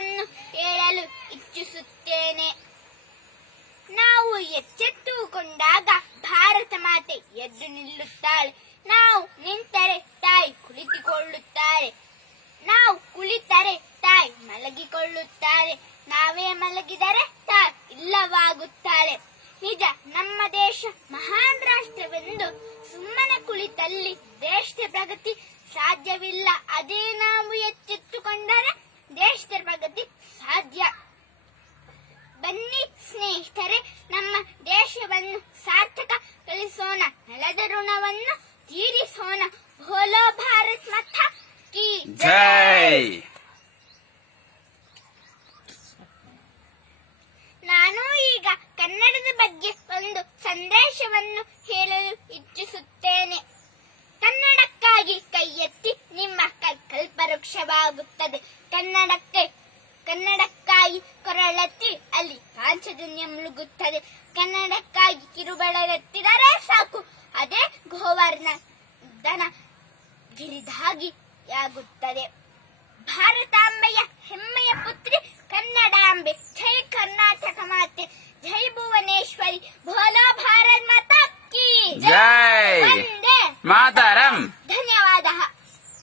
ಸಂದೇಶವನ್ನು ಹೇಳಲು ಇಚ್ಛಿಸುತ್ತೇನೆ. ನಾವು ಎಚ್ಚೆತ್ತುಕೊಂಡಾಗ ಭಾರತ ಮಾತೆ ಎದ್ದು ನಿಲ್ಲುತ್ತಾಳೆ. ನಾವು ನಿಂತರೆ ತಾಯಿ ಕುಳಿತುಕೊಳ್ಳುತ್ತಾರೆ. ನಾವು ಕುಳಿತರೆ ತಾಯಿ ಮಲಗಿಕೊಳ್ಳುತ್ತಾರೆ. ನಾವೇ ಮಲಗಿದರೆ ತಾಯಿ ಇಲ್ಲವಾಗುತ್ತಾಳೆ. ನಿಜ, ನಮ್ಮ ದೇಶ ಮಹಾನ್ ರಾಷ್ಟ್ರವೆಂದು ಸುಮ್ಮನೆ ಕುಳಿತಲ್ಲಿ ದೇಶದ ಪ್ರಗತಿ ಸಾಧ್ಯವಿಲ್ಲ. ಅದೇ ನಾವು ಎಚ್ಚೆತ್ತುಕೊಂಡರೆ ದೇಶದ ಪ್ರಗತಿ ಸಾಧ್ಯ. ಬನ್ನಿ ಸ್ನೇಹಿತರೆ, ನಮ್ಮ ದೇಶವನ್ನು ಸಾರ್ಥಕಗೊಳಿಸೋಣ, ನೆಲದ ಋಣವನ್ನು ತೀರಿಸೋಣ. ಬೋಲೋ ಭಾರತ್ ಮಾತಾ ಕೀ ಜೈ. ನಾನು ಈಗ ಕನ್ನಡದ ಬಗ್ಗೆ ಒಂದು ಸಂದೇಶವನ್ನು ಹೇಳಲು ಇಚ್ಛಿಸುತ್ತೇನೆ. ಕನ್ನಡಕ್ಕಾಗಿ ಕೈ ಎತ್ತಿ, ನಿಮ್ಮ ಕೈ ಕಲ್ಪವೃಕ್ಷವಾಗುತ್ತದೆ. ಕನ್ನಡಕ್ಕಾಗಿ ಕೊರಳೆತ್ತಿ, ಅಲ್ಲಿ ಪಾಂಚಜನ್ಯ ಮುಳುಗುತ್ತದೆ. ಕನ್ನಡಕ್ಕಾಗಿ ಕಿರುಬೆರಳೆತ್ತಿದರೆ ಸಾಕು, ಅದೇ ಗೋವರ್ಧನ ಗಿರಿಧಾಗಿಯಾಗುತ್ತದೆ. ಭಾರತಾಂಬೆಯ